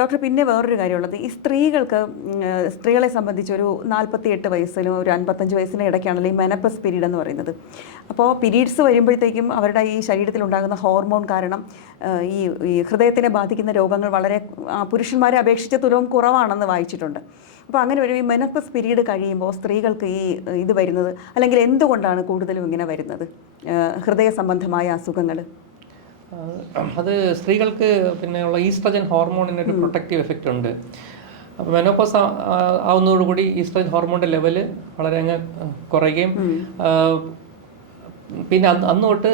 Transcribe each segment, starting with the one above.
Doctor പിന്നെ വേറൊരു കാര്യമുള്ളത്. ഈ സ്ത്രീകൾക്ക് സ്ത്രീകളെ സംബന്ധിച്ച് ഒരു നാൽപ്പത്തി എട്ട് വയസ്സിനും ഒരു അൻപത്തഞ്ച് വയസ്സിനും ഇടയ്ക്കാണല്ലോ ഈ മെനപ്പസ് പീരീഡ് എന്ന് പറയുന്നത്. അപ്പോൾ പീരീഡ്സ് വരുമ്പോഴത്തേക്കും അവരുടെ ഈ ശരീരത്തിൽ ഉണ്ടാകുന്ന ഹോർമോൺ കാരണം ഈ ഈ ഹൃദയത്തിനെ ബാധിക്കുന്ന രോഗങ്ങൾ വളരെ പുരുഷന്മാരെ അപേക്ഷിച്ച് തുലവും കുറവാണെന്ന് വായിച്ചിട്ടുണ്ട്. അപ്പോൾ അങ്ങനെ ഒരു ഈ മെനപ്പസ് പീരീഡ് കഴിയുമ്പോൾ സ്ത്രീകൾക്ക് ഈ ഇത് വരുന്നത് അല്ലെങ്കിൽ എന്തുകൊണ്ടാണ് കൂടുതലും ഇങ്ങനെ വരുന്നത്? ഹൃദയ സംബന്ധമായ അസുഖങ്ങൾ അത് സ്ത്രീകൾക്ക് പിന്നെ ഉള്ള ഈസ്ട്രജൻ ഹോർമോണിന് ഒരു പ്രൊട്ടക്റ്റീവ് എഫക്റ്റ് ഉണ്ട്. അപ്പോൾ മെനോപ്പോസ് ആവുന്നതോടുകൂടി ഈസ്ട്രജൻ ഹോർമോണിന്റെ ലെവൽ വളരെ അങ്ങ് കുറയുകയും പിന്നെ അന്ന് അന്ന് തൊട്ട്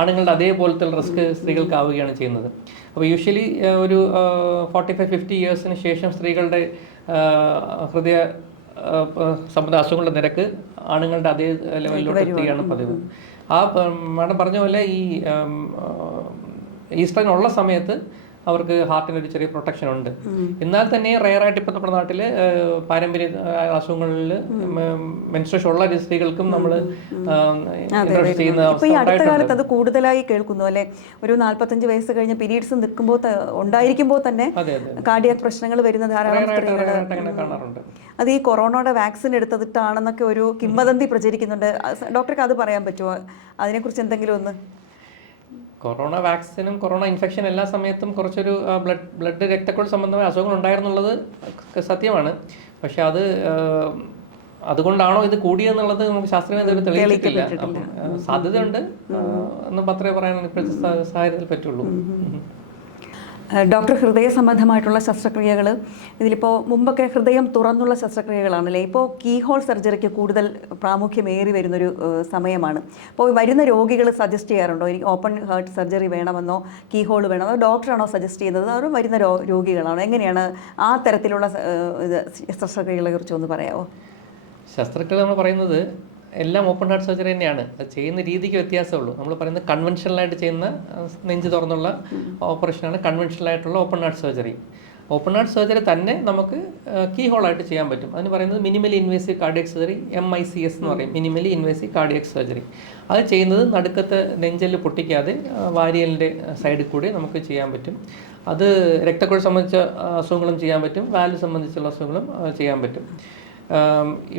ആണുങ്ങളുടെ അതേപോലത്തെ റിസ്ക് സ്ത്രീകൾക്ക് ആവുകയാണ് ചെയ്യുന്നത്. അപ്പോൾ യൂഷ്വലി ഒരു ഫോർട്ടി ഫൈവ് ഫിഫ്റ്റി ഇയേഴ്സിന് ശേഷം സ്ത്രീകളുടെ ഹൃദയ സംബന്ധ അസുഖങ്ങളുടെ നിരക്ക് ആണുങ്ങളുടെ അതേ ലെവലിലോട്ട് എത്തുകയാണ് പതിവ്. ആ മാഡം പറഞ്ഞ പോലെ ഈ ഈസ്റ്റർ ഉള്ള സമയത്ത് അവർക്ക് ഹാർട്ടിന് ഒരു ചെറിയ പ്രൊട്ടക്ഷൻ ഉണ്ട്. എന്നാൽ തന്നെ റയറായിട്ട് ഇപ്പം നമ്മുടെ നാട്ടിൽ പാരമ്പര്യ അസുഖങ്ങളിൽ മെൻസ്ട്രേഷൻ ഉള്ള സ്ത്രീകൾക്കും നമ്മൾ ചെയ്യുന്ന ഈ അടുത്ത കാലത്ത് അത് കൂടുതലായി കേൾക്കുന്നു അല്ലെ? ഒരു നാല്പത്തഞ്ച് വയസ്സ് കഴിഞ്ഞ പീരീഡ്സ് നിൽക്കുമ്പോൾ ഉണ്ടായിരിക്കുമ്പോൾ തന്നെ കാർഡിയാക് പ്രശ്നങ്ങൾ വരുന്ന ധാരാളം സ്ത്രീകൾ അത് ഈ കൊറോണയുടെ വാക്സിൻ എടുത്തിട്ടാണെന്നൊക്കെ ഒരു കിംവദന്തി പ്രചരിക്കുന്നുണ്ട്. ഡോക്ടർക്ക് അത് പറയാൻ പറ്റുമോ? അതിനെക്കുറിച്ച് എന്തെങ്കിലും ഒന്ന്? കൊറോണ വാക്സിനും കൊറോണ ഇൻഫെക്ഷൻ എല്ലാ സമയത്തും കുറച്ചൊരു ബ്ലഡ് ബ്ലഡ് രക്തക്കുഴൽ സംബന്ധമായ അസുഖങ്ങൾ ഉണ്ടായിരുന്നുള്ളത് സത്യമാണ്. പക്ഷെ അത് അതുകൊണ്ടാണോ ഇത് കൂടിയെന്നുള്ളത് നമുക്ക് ശാസ്ത്രീയമായി തെളിയിച്ചിട്ടില്ല. സാധ്യതയുണ്ട് എന്ന് പത്രേ പറയാനാണ് ഇപ്പോഴത്തെ സാഹചര്യത്തിൽ പറ്റുള്ളൂ. ഡോക്ടർ ഹൃദയ സംബന്ധമായിട്ടുള്ള ശസ്ത്രക്രിയകൾ ഇതിലിപ്പോൾ മുമ്പൊക്കെ ഹൃദയം തുറന്നുള്ള ശസ്ത്രക്രിയകളാണല്ലേ? ഇപ്പോൾ കീഹോൾ സർജറിക്ക് കൂടുതൽ പ്രാമുഖ്യമേറി വരുന്നൊരു സമയമാണ്. അപ്പോൾ വരുന്ന രോഗികൾ സജസ്റ്റ് ചെയ്യാറുണ്ടോ? എനിക്ക് ഓപ്പൺ ഹാർട്ട് സർജറി വേണമെന്നോ കീഹോൾ വേണമെന്നോ ഡോക്ടറാണോ സജസ്റ്റ് ചെയ്യുന്നത്? അവർ വരുന്ന രോഗികളാണോ? എങ്ങനെയാണ് ആ തരത്തിലുള്ള ഇത് ശസ്ത്രക്രിയകളെ കുറിച്ച് ഒന്ന് പറയാമോ ശസ്ത്രക്രിയ നമ്മൾ പറയുന്നത് എല്ലാം ഓപ്പൺ ഹാർട്ട് സർജറി തന്നെയാണ്. അത് ചെയ്യുന്ന രീതിക്ക് വ്യത്യാസമുള്ളൂ നമ്മൾ പറയുന്നത് കൺവെൻഷനലായിട്ട് ചെയ്യുന്ന നെഞ്ച് തുറന്നുള്ള ഓപ്പറേഷനാണ് കൺവെൻഷനൽ ആയിട്ടുള്ള open heart surgery open heart surgery തന്നെ നമുക്ക് കീ ഹോളായിട്ട് ചെയ്യാൻ പറ്റും. അതിന് പറയുന്നത് minimally invasive cardiac surgery M I C S എന്ന് പറയും. മിനിമലി ഇൻവേസീവ് കാർഡിയക് സർജറി അത് ചെയ്യുന്നത് നടുക്കത്തെ നെഞ്ചൽ പൊട്ടിക്കാതെ വാരിയലിന്റെ സൈഡിൽ കൂടി നമുക്ക് ചെയ്യാൻ പറ്റും. അത് രക്തക്കുഴൽ സംബന്ധിച്ച അസുഖങ്ങളും ചെയ്യാൻ പറ്റും. വാൽവ് സംബന്ധിച്ചുള്ള അസുഖങ്ങളും ചെയ്യാൻ പറ്റും.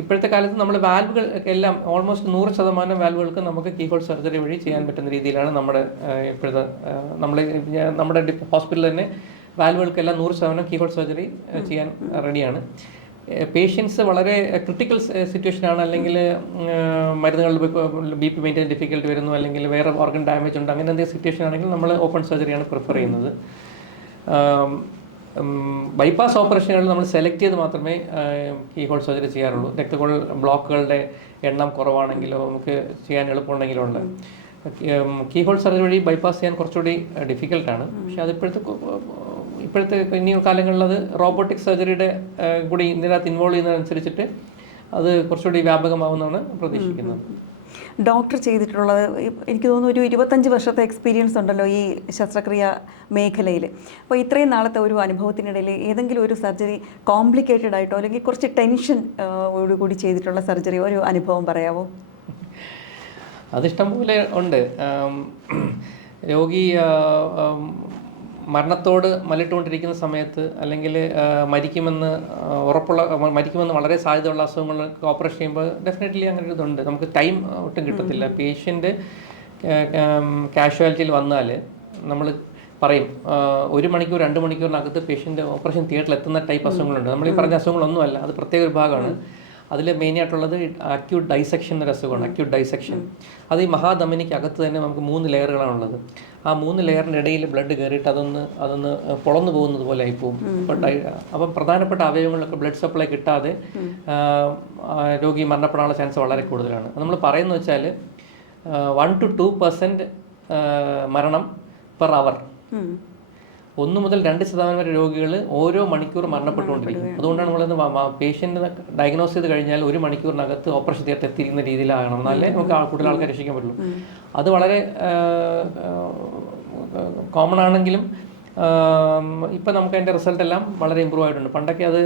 ഇപ്പോഴത്തെ കാലത്ത് നമ്മൾ വാൽവുകൾ എല്ലാം ഓൾമോസ്റ്റ് നൂറ് ശതമാനം വാൽവുകൾക്ക് നമുക്ക് കീഹോൾ സർജറി വഴി ചെയ്യാൻ പറ്റുന്ന രീതിയിലാണ് നമ്മുടെ ഇപ്പോഴത്തെ നമ്മൾ നമ്മുടെ ഹോസ്പിറ്റലിൽ തന്നെ വാൽവുകൾക്കെല്ലാം നൂറ് ശതമാനം കീഹോൾ സർജറി ചെയ്യാൻ റെഡിയാണ് പേഷ്യൻസ് വളരെ ക്രിട്ടിക്കൽ സിറ്റുവേഷൻ ആണ്. അല്ലെങ്കിൽ മരുന്നുകളിൽ ബി പി മെയിന്റെയിൻ ഡിഫിക്കൽട്ടി വരുന്നു. അല്ലെങ്കിൽ വേറെ ഓർഗൻ ഡാമേജ് ഉണ്ട്. അങ്ങനെ എന്തെങ്കിലും സിറ്റുവേഷൻ ആണെങ്കിൽ നമ്മൾ ഓപ്പൺ സർജറിയാണ് പ്രിഫർ ചെയ്യുന്നത്. ബൈപ്പാസ് ഓപ്പറേഷനുകൾ നമ്മൾ സെലക്ട് ചെയ്ത് മാത്രമേ കീ ഹോൾ സർജറി ചെയ്യാറുള്ളൂ. രക്തക്കുഴൽ ബ്ലോക്കുകളുടെ എണ്ണം കുറവാണെങ്കിലോ നമുക്ക് ചെയ്യാൻ എളുപ്പമുണ്ടെങ്കിലോ ഉണ്ട് കീ ഹോൾ സർജറി വഴി ബൈപ്പാസ് ചെയ്യാൻ കുറച്ചുകൂടി ഡിഫിക്കൽട്ടാണ് പക്ഷേ അത് ഇപ്പോഴത്തെ ഇപ്പോഴത്തെ ഇനി കാലങ്ങളിൽ അത് റോബോട്ടിക് സർജറിയുടെ കൂടി ഇതിനകത്ത് ഇൻവോൾവ് ചെയ്യുന്നതനുസരിച്ചിട്ട് അത് കുറച്ചുകൂടി വ്യാപകമാവുമെന്നാണ് പ്രതീക്ഷിക്കുന്നത്. ഡോക്ടർ ചെയ്തിട്ടുള്ളത് എനിക്ക് തോന്നുന്നു ഒരു ഇരുപത്തഞ്ച് വർഷത്തെ എക്സ്പീരിയൻസ് ഉണ്ടല്ലോ ഈ ശസ്ത്രക്രിയ മേഖലയിൽ. അപ്പോൾ ഇത്രയും നാളത്തെ ഒരു അനുഭവത്തിനിടയിൽ ഏതെങ്കിലും ഒരു സർജറി കോംപ്ലിക്കേറ്റഡ് ആയിട്ടോ അല്ലെങ്കിൽ കുറച്ച് ടെൻഷൻ കൂടി ചെയ്തിട്ടുള്ള സർജറി ഒരു അനുഭവം പറയാമോ അതിഷ്ടം പോലെ ഉണ്ട്. രോഗി മരണത്തോട് മല്ലിട്ടുകൊണ്ടിരിക്കുന്ന സമയത്ത് അല്ലെങ്കിൽ മരിക്കുമെന്ന് ഉറപ്പുള്ള മരിക്കുമെന്ന് വളരെ സാധ്യതയുള്ള അസുഖങ്ങൾ ഓപ്പറേഷൻ ചെയ്യുമ്പോൾ ഡെഫിനറ്റ്ലി അങ്ങനെ ഒരു ഇതുണ്ട്. നമുക്ക് ടൈം ഒട്ടും കിട്ടത്തില്ല. പേഷ്യന്റ് കാഷ്വാലിറ്റിയിൽ വന്നാൽ നമ്മൾ പറയും ഒരു മണിക്കൂർ രണ്ട് മണിക്കൂറിനകത്ത് പേഷ്യന്റ് ഓപ്പറേഷൻ തിയേറ്ററിൽ എത്തുന്ന ടൈപ്പ് അസുഖങ്ങളുണ്ട്. നമ്മൾ ഈ പറഞ്ഞ അസുഖങ്ങളൊന്നുമല്ല. അത് പ്രത്യേക വിഭാഗമാണ്. ഭാഗമാണ് അതിൽ മെയിനായിട്ടുള്ളത് അക്യൂട്ട് ഡൈസെക്ഷൻ എന്നൊരു അസുഖമാണ് അക്യൂട്ട് ഡൈസെക്ഷൻ അത് ഈ മഹാധമനിക്ക് അകത്ത് തന്നെ നമുക്ക് മൂന്ന് ലെയറുകളാണുള്ളത്. ആ മൂന്ന് ലെയറിന്റെ ഇടയിൽ ബ്ലഡ് കയറിയിട്ട് അതൊന്ന് അതൊന്ന് പൊളന്നു പോകുന്നത് പോലെ ആയിപ്പോവും. അപ്പം പ്രധാനപ്പെട്ട അവയവങ്ങളിലൊക്കെ ബ്ലഡ് സപ്ലൈ കിട്ടാതെ രോഗി മരണപ്പെടാനുള്ള ചാൻസ് വളരെ കൂടുതലാണ്. നമ്മൾ പറയുന്നത് വെച്ചാൽ വൺ ടു ടു പെർസെന്റ് മരണം പെർ അവർ. ഒന്ന് മുതൽ രണ്ട് ശതമാനം വരെ രോഗികൾ ഓരോ മണിക്കൂർ മരണപ്പെട്ടുകൊണ്ടിരിക്കും. അതുകൊണ്ടാണ് നമ്മൾ പേഷ്യന്റ് ഡയഗ്നോസ് ചെയ്ത് കഴിഞ്ഞാൽ ഒരു മണിക്കൂറിനകത്ത് ഓപ്പറേഷൻ തിയേറ്റർ എത്തിയിരിക്കുന്ന രീതിയിലാകണം. എന്നാലേ നമുക്ക് കൂടുതൽ ആൾക്കാർ രക്ഷിക്കാൻ പറ്റുള്ളൂ. അത് വളരെ കോമൺ ആണെങ്കിലും ഇപ്പം നമുക്ക് അതിന്റെ റിസൾട്ട് എല്ലാം വളരെ ഇമ്പ്രൂവ് ആയിട്ടുണ്ട്. പണ്ടൊക്കെ അത്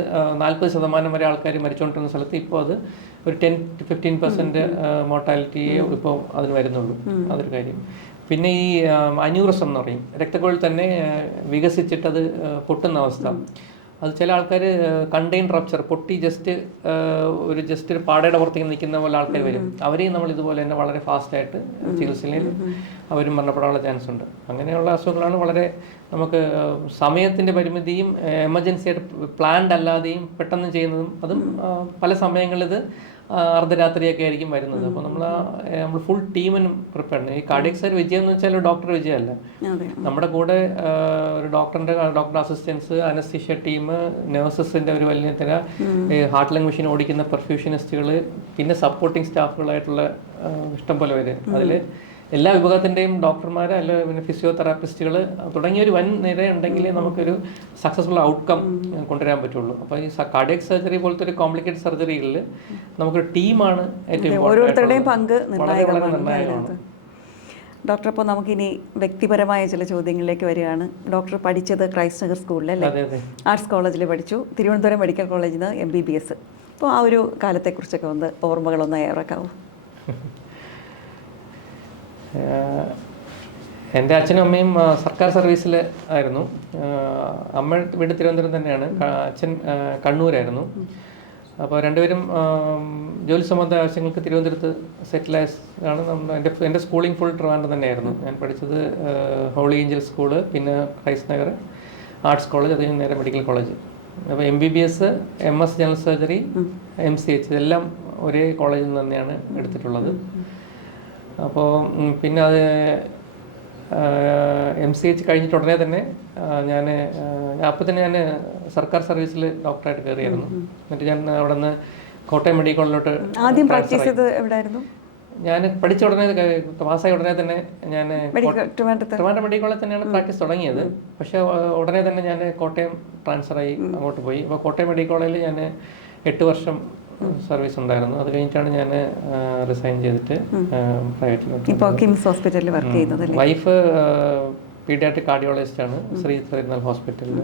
നാൽപ്പത് ശതമാനം വരെ ആൾക്കാർ മരിച്ചുകൊണ്ടിരുന്ന സ്ഥലത്ത് ഇപ്പോൾ അത് ഒരു ten to fifteen percent mortality ഇപ്പോൾ അതിന് വരുന്നുള്ളൂ. അതൊരു കാര്യം. പിന്നെ ഈ അന്യൂറസം എന്ന് പറയും. രക്തക്കുഴൽ തന്നെ വികസിച്ചിട്ടത് പൊട്ടുന്ന അവസ്ഥ. അത് ചില ആൾക്കാർ കണ്ടെയ്ൻ റപ്ചർ പൊട്ടി ജസ്റ്റ് ഒരു ജസ്റ്റ് ഒരു പാടയുടെ പുറത്തേക്ക് നിൽക്കുന്ന പോലെ ആൾക്കാർ വരും. അവരെയും നമ്മൾ ഇതുപോലെ തന്നെ വളരെ ഫാസ്റ്റായിട്ട് ചികിത്സയിൽ അവരും മരണപ്പെടാനുള്ള ചാൻസ് ഉണ്ട്. അങ്ങനെയുള്ള അസുഖങ്ങളാണ് വളരെ നമുക്ക് സമയത്തിന്റെ പരിമിതിയും എമർജൻസി ആയിട്ട് പ്ലാൻഡ് അല്ലാതെയും പെട്ടെന്ന് ചെയ്യുന്നതും അതും പല സമയങ്ങളിൽ ഇത് അർദ്ധരാത്രിയൊക്കെ ആയിരിക്കും വരുന്നത്. അപ്പോൾ നമ്മൾ നമ്മൾ ഫുൾ ടീമിനും പ്രിപ്പയർ ചെയ്യണം ഈ കാർഡിയക് സൈഡ് വിജയം എന്ന് വെച്ചാൽ ഡോക്ടർ വിജയമല്ല? നമ്മുടെ കൂടെ ഒരു ഡോക്ടറിന്റെ ഡോക്ടർ അസിസ്റ്റൻസ് അനസ്തീഷ്യ ടീം നഴ്സസിന്റെ ഒരു വലിയ തര ഹാർട്ട് ലങ് മെഷീൻ ഓടിക്കുന്ന പെർഫ്യൂഷനിസ്റ്റുകൾ പിന്നെ സപ്പോർട്ടിംഗ് സ്റ്റാഫുകളായിട്ടുള്ള ഇഷ്ടംപോലെ ഇഷ്ടം പോലെ പേര്. അതിൽ എല്ലാ വിഭാഗത്തിന്റെയും ഡോക്ടർമാർ അല്ലെങ്കിൽ പിന്നെ ഫിസിയോതെറാപ്പിസ്റ്റുകൾ തുടങ്ങിയ ഒരു വൻ നിര ഉണ്ടെങ്കിലേ നമുക്കൊരു സക്സസ്ഫുൾ ഔട്ട്കം കൊണ്ടുവരാൻ പറ്റുള്ളൂ. അപ്പോൾ ഈ കാർഡിയക് സർജറി പോലത്തെ ഒരു കോംപ്ലിക്കേറ്റഡ് സർജറികളിൽ നമുക്കൊരു ടീമാണ് ഏറ്റവും ഓരോരുത്തരുടെയും പങ്ക് വളരെ വളരെ നിർണായകമാണ്. ഡോക്ടർ അപ്പോൾ നമുക്കിനി വ്യക്തിപരമായ ചില ചോദ്യങ്ങളിലേക്ക് വരികയാണ്. ഡോക്ടർ പഠിച്ചത് ക്രൈസ്റ്റ് നഗർ സ്കൂളിലല്ലേ ആർട്സ് കോളേജിൽ പഠിച്ചു. തിരുവനന്തപുരം മെഡിക്കൽ കോളേജിൽ നിന്ന് എം ബി ബി എസ് അപ്പോൾ ആ ഒരു കാലത്തെക്കുറിച്ചൊക്കെ ഒന്ന് ഓർമ്മകളൊന്ന് ഏറെക്കാവും എന്റെ അച്ഛനും അമ്മയും സർക്കാർ സർവീസിൽ ആയിരുന്നു. അമ്മ വീട് തിരുവനന്തപുരം തന്നെയാണ്. അച്ഛൻ കണ്ണൂരായിരുന്നു. അപ്പോൾ രണ്ടുപേരും ജോലി സംബന്ധ ആവശ്യങ്ങൾക്ക് തിരുവനന്തപുരത്ത് സെറ്റിൽ ആണ് നമ്മുടെ എന്റെ എന്റെ സ്കൂളിംഗ് ഫുൾ ട്രിവാൻഡ്രം തന്നെയായിരുന്നു. ഞാൻ പഠിച്ചത് ഹോളി ഏഞ്ചൽ സ്കൂൾ പിന്നെ ക്രൈസ്റ്റ് നഗർ ആർട്സ് കോളേജ് അത് നേരെ മെഡിക്കൽ കോളേജ്. അപ്പോൾ M B B S M S general surgery M C H ഇതെല്ലാം ഒരേ കോളേജിൽ നിന്ന് തന്നെയാണ് എടുത്തിട്ടുള്ളത്. അപ്പോൾ പിന്നെ അത് എം സി എച്ച് കഴിഞ്ഞിട്ട് ഉടനെ തന്നെ ഞാൻ അപ്പോൾ തന്നെ ഞാൻ സർക്കാർ സർവീസിൽ ഡോക്ടറായിട്ട് കയറിയായിരുന്നു എന്നിട്ട് ഞാൻ അവിടെ നിന്ന് കോട്ടയം മെഡിക്കൽ കോളേജിലോട്ട് ആദ്യം പ്രാക്ടീസ് ചെയ്തത് എവിടെയായിരുന്നു ഞാൻ പഠിച്ച ഉടനെ പാസ്സായ ഉടനെ തന്നെ ഞാൻ ട്രിവാൻഡ്രം മെഡിക്കൽ കോളേജിൽ തന്നെയാണ് പ്രാക്ടീസ് തുടങ്ങിയത്. പക്ഷേ ഉടനെ തന്നെ ഞാൻ കോട്ടയം ട്രാൻസ്ഫർ ആയി അങ്ങോട്ട് പോയി. അപ്പോൾ കോട്ടയം മെഡിക്കൽ കോളേജിൽ ഞാൻ എട്ട് വർഷം സർവീസ് ഉണ്ടായിരുന്നു. അത് കഴിഞ്ഞിട്ടാണ് ഞാൻ റിസൈൻ ചെയ്തിട്ട് പ്രൈവറ്റിലോട്ട് കിംസ് ഹോസ്പിറ്റലിൽ വർക്ക് ചെയ്യുന്നത് വൈഫ് പീഡിയാട്രിക് കാർഡിയോളജിസ്റ്റ് ആണ്. ശ്രീ ശ്രീനാഥ് ഹോസ്പിറ്റലിൽ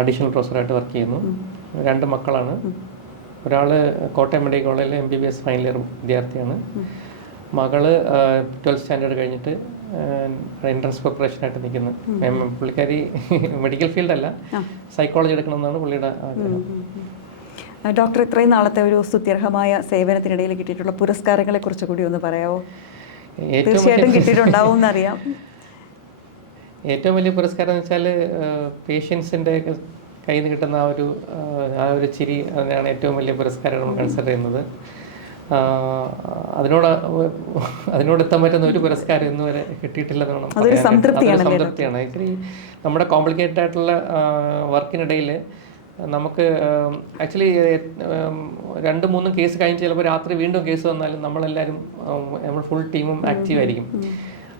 അഡീഷണൽ പ്രൊഫസറായിട്ട് വർക്ക് ചെയ്യുന്നു. രണ്ട് മക്കളാണ്. ഒരാൾ കോട്ടയം മെഡിക്കൽ കോളേജിൽ M B B S final year വിദ്യാർത്ഥിയാണ്. മകൾ ട്വൽത്ത് സ്റ്റാൻഡേർഡ് കഴിഞ്ഞിട്ട് എൻട്രൻസ് പ്രിപ്പറേഷൻ ആയിട്ട് നിൽക്കുന്നു. പുള്ളിക്കാരി മെഡിക്കൽ ഫീൽഡല്ല സൈക്കോളജി എടുക്കണമെന്നാണ് പുള്ളിയുടെ ആഗ്രഹം. ഡോക്ടർ ഇത്രയും നാളത്തെ ഒരു സ്തുത്യർഹമായ സേവനത്തിനിടയിൽ കിട്ടിയിട്ടുള്ള പുരസ്കാരങ്ങളെ കുറിച്ച് കൂടി ഒന്ന് പറയാമോ തീർച്ചയായിട്ടും കിട്ടിയിട്ടുണ്ടാവും എന്നറിയാം ഏറ്റവും വലിയ പുരസ്കാരം എന്ന് വെച്ചാൽ പേഷ്യൻസിന്റെ കയ്യിൽ നിന്ന് കിട്ടുന്ന ആ ഒരു ആ, ഒരു ചിരി അതിനാണ് ഏറ്റവും വലിയ പുരസ്കാരം നമ്മൾ കൺസിഡർ ചെയ്യുന്നത്. അതിനോട് അതിനോട് എത്താൻ പറ്റുന്ന ഒരു പുരസ്കാരം ഇന്ന് വരെ കിട്ടിയിട്ടില്ല എന്നാണ് അതൊരു പറയാൻ. സംതൃപ്തിയാണ്. നമ്മുടെ കോംപ്ലിക്കേറ്റഡ് ആയിട്ടുള്ള വർക്കിനിടയിൽ നമുക്ക് ആക്ച്വലി രണ്ട് മൂന്നും കേസ് കഴിഞ്ഞ് ചിലപ്പോൾ രാത്രി വീണ്ടും കേസ് വന്നാലും നമ്മളെല്ലാവരും നമ്മൾ ഫുൾ ടീമും ആക്റ്റീവ് ആയിരിക്കും.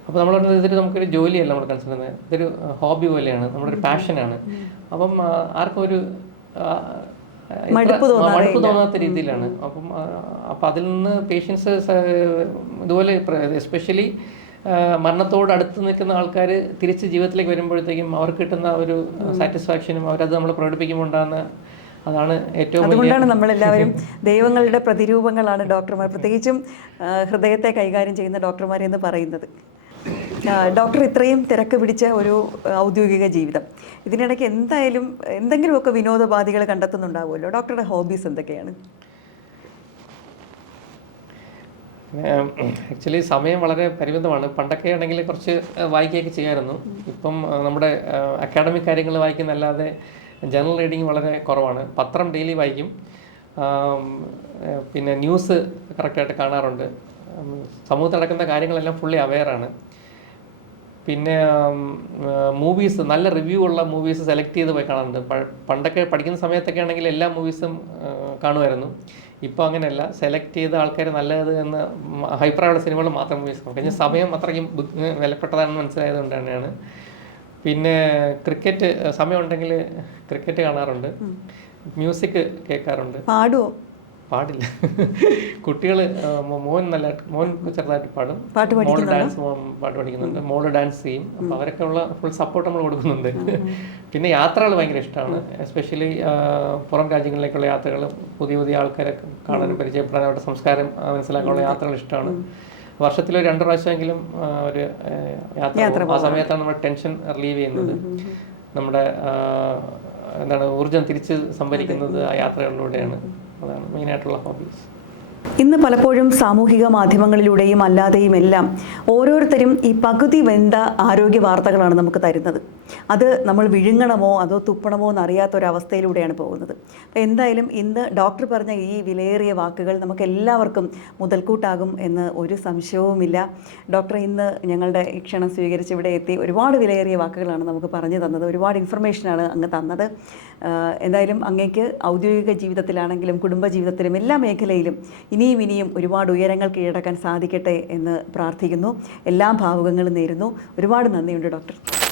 അപ്പോൾ നമ്മൾ പറഞ്ഞത് ഇതൊരു നമുക്കൊരു ജോലിയല്ല നമ്മൾ കൺസിഡർ ചെയ്യുന്നത്. ഇതൊരു ഹോബി പോലെയാണ്. നമ്മുടെ ഒരു പാഷനാണ് അപ്പം ആർക്കും ഒരു മടുപ്പ് തോന്നാത്ത രീതിയിലാണ്. അപ്പം അപ്പം അതിൽ നിന്ന് പേഷ്യൻസ് ഇതുപോലെ എസ്പെഷ്യലി മരണത്തോട് അടുത്ത് നിൽക്കുന്ന ആൾക്കാർ തിരിച്ച് ജീവിതത്തിലേക്ക് വരുമ്പോഴത്തേക്കും അവർക്ക് കിട്ടുന്ന ഒരു സാറ്റിസ്ഫാക്ഷനും അവരത് നമ്മൾ പ്രകടിപ്പിക്കുമ്പോൾ ഉണ്ടാകുന്ന അതാണ് ഏറ്റവും അതുകൊണ്ടാണ് നമ്മളെല്ലാവരും ദൈവങ്ങളുടെ പ്രതിരൂപങ്ങളാണ് ഡോക്ടർമാർ. പ്രത്യേകിച്ചും ഹൃദയത്തെ കൈകാര്യം ചെയ്യുന്ന ഡോക്ടർമാർ എന്ന് പറയുന്നത്. ഡോക്ടർ ഇത്രയും തിരക്ക് പിടിച്ച ഒരു ഔദ്യോഗിക ജീവിതം. ഇതിനിടയ്ക്ക് എന്തായാലും എന്തെങ്കിലുമൊക്കെ വിനോദോപാധികൾ കണ്ടെത്തുന്നുണ്ടാവുമല്ലോ. ഡോക്ടറുടെ ഹോബീസ് എന്തൊക്കെയാണ്? ആക്ച്വലി സമയം വളരെ പരിമിതമാണ്. പണ്ടൊക്കെ ആണെങ്കിൽ കുറച്ച് വായിക്കുകയൊക്കെ ചെയ്യാമായിരുന്നു ഇപ്പം നമ്മുടെ അക്കാഡമിക് കാര്യങ്ങൾ വായിക്കുന്നല്ലാതെ ജനറൽ റീഡിങ് വളരെ കുറവാണ്. പത്രം ഡെയിലി വായിക്കും. പിന്നെ ന്യൂസ് കറക്റ്റായിട്ട് കാണാറുണ്ട്. സമൂഹത്തിൽ നടക്കുന്ന കാര്യങ്ങളെല്ലാം ഫുള്ളി അവെയറാണ് പിന്നെ മൂവീസ് നല്ല റിവ്യൂ ഉള്ള മൂവീസ് സെലക്ട് ചെയ്ത് പോയി കാണാറുണ്ട്. പണ്ടൊക്കെ പഠിക്കുന്ന സമയത്തൊക്കെ ആണെങ്കിൽ എല്ലാ മൂവീസും കാണുമായിരുന്നു. ഇപ്പോൾ അങ്ങനെയല്ല. സെലക്ട് ചെയ്ത ആൾക്കാർ നല്ലത് എന്ന് അഭിപ്രായമുള്ള സിനിമകൾ മാത്രം കാണും കഴിഞ്ഞ സമയം അത്രയ്ക്കും വിലപ്പെട്ടതാണെന്ന് മനസ്സിലായത് കൊണ്ട് തന്നെയാണ്. പിന്നെ ക്രിക്കറ്റ് സമയം ഉണ്ടെങ്കിൽ ക്രിക്കറ്റ് കാണാറുണ്ട്. മ്യൂസിക് കേൾക്കാറുണ്ട്. പാടുവോ? പാടില്ല. കുട്ടികൾ മോൻ നല്ല മോൻ ചെറുതായിട്ട് പാടും. പാട്ട് മോൾ ഡാൻസ് പാട്ട് പഠിക്കുന്നുണ്ട്. മോൾ ഡാൻസ് ചെയ്യും. അപ്പോൾ അവരൊക്കെ ഉള്ള ഫുൾ സപ്പോർട്ട് നമ്മൾ കൊടുക്കുന്നുണ്ട്. പിന്നെ യാത്രകൾ ഭയങ്കര ഇഷ്ടമാണ് എസ്പെഷ്യലി പുറം രാജ്യങ്ങളിലേക്കുള്ള യാത്രകൾ പുതിയ പുതിയ ആൾക്കാരെ കാണാനും പരിചയപ്പെടാൻ അവരുടെ സംസ്കാരം മനസ്സിലാക്കാനുള്ള യാത്രകൾ ഇഷ്ടമാണ് വർഷത്തിൽ ഒരു രണ്ട് പ്രാവശ്യമെങ്കിലും ഒരു യാത്ര ആ സമയത്താണ് നമ്മൾ ടെൻഷൻ റിലീവ് ചെയ്യുന്നത്. നമ്മുടെ എന്താണ് ഊർജം തിരിച്ച് സംഭരിക്കുന്നത് ആ യാത്രകളിലൂടെയാണ്. അതാണ് മെയിനായിട്ടുള്ള ഹോബീസ് ഇന്ന് പലപ്പോഴും സാമൂഹിക മാധ്യമങ്ങളിലൂടെയും അല്ലാതെയും എല്ലാം ഓരോരുത്തരും ഈ പകുതി വെന്ത ആരോഗ്യ വാർത്തകളാണ് നമുക്ക് തരുന്നത്. അത് നമ്മൾ വിഴുങ്ങണമോ അതോ തുപ്പണമോ എന്നറിയാത്ത ഒരവസ്ഥയിലൂടെയാണ് പോകുന്നത്. അപ്പോൾ എന്തായാലും ഇന്ന് ഡോക്ടർ പറഞ്ഞ ഈ വിലയേറിയ വാക്കുകൾ നമുക്ക് എല്ലാവർക്കും മുതൽക്കൂട്ടാകും എന്ന് ഒരു സംശയവുമില്ല. ഡോക്ടർ ഇന്ന് ഞങ്ങളുടെ ഈ ക്ഷണം സ്വീകരിച്ച് ഇവിടെ എത്തി ഒരുപാട് വിലയേറിയ വാക്കുകളാണ് നമുക്ക് പറഞ്ഞു തന്നത്. ഒരുപാട് ഇൻഫർമേഷനാണ് അങ്ങ് തന്നത്. എന്തായാലും അങ്ങേക്ക് ഔദ്യോഗിക ജീവിതത്തിലാണെങ്കിലും കുടുംബ ജീവിതത്തിലും എല്ലാ മേഖലയിലും ഇനിയും ഇനിയും ഒരുപാട് ഉയരങ്ങൾ കീഴടക്കാൻ സാധിക്കട്ടെ എന്ന് പ്രാർത്ഥിക്കുന്നു. എല്ലാ ഭാവുകങ്ങളും നേരുന്നു. ഒരുപാട് നന്ദിയുണ്ട് ഡോക്ടർ.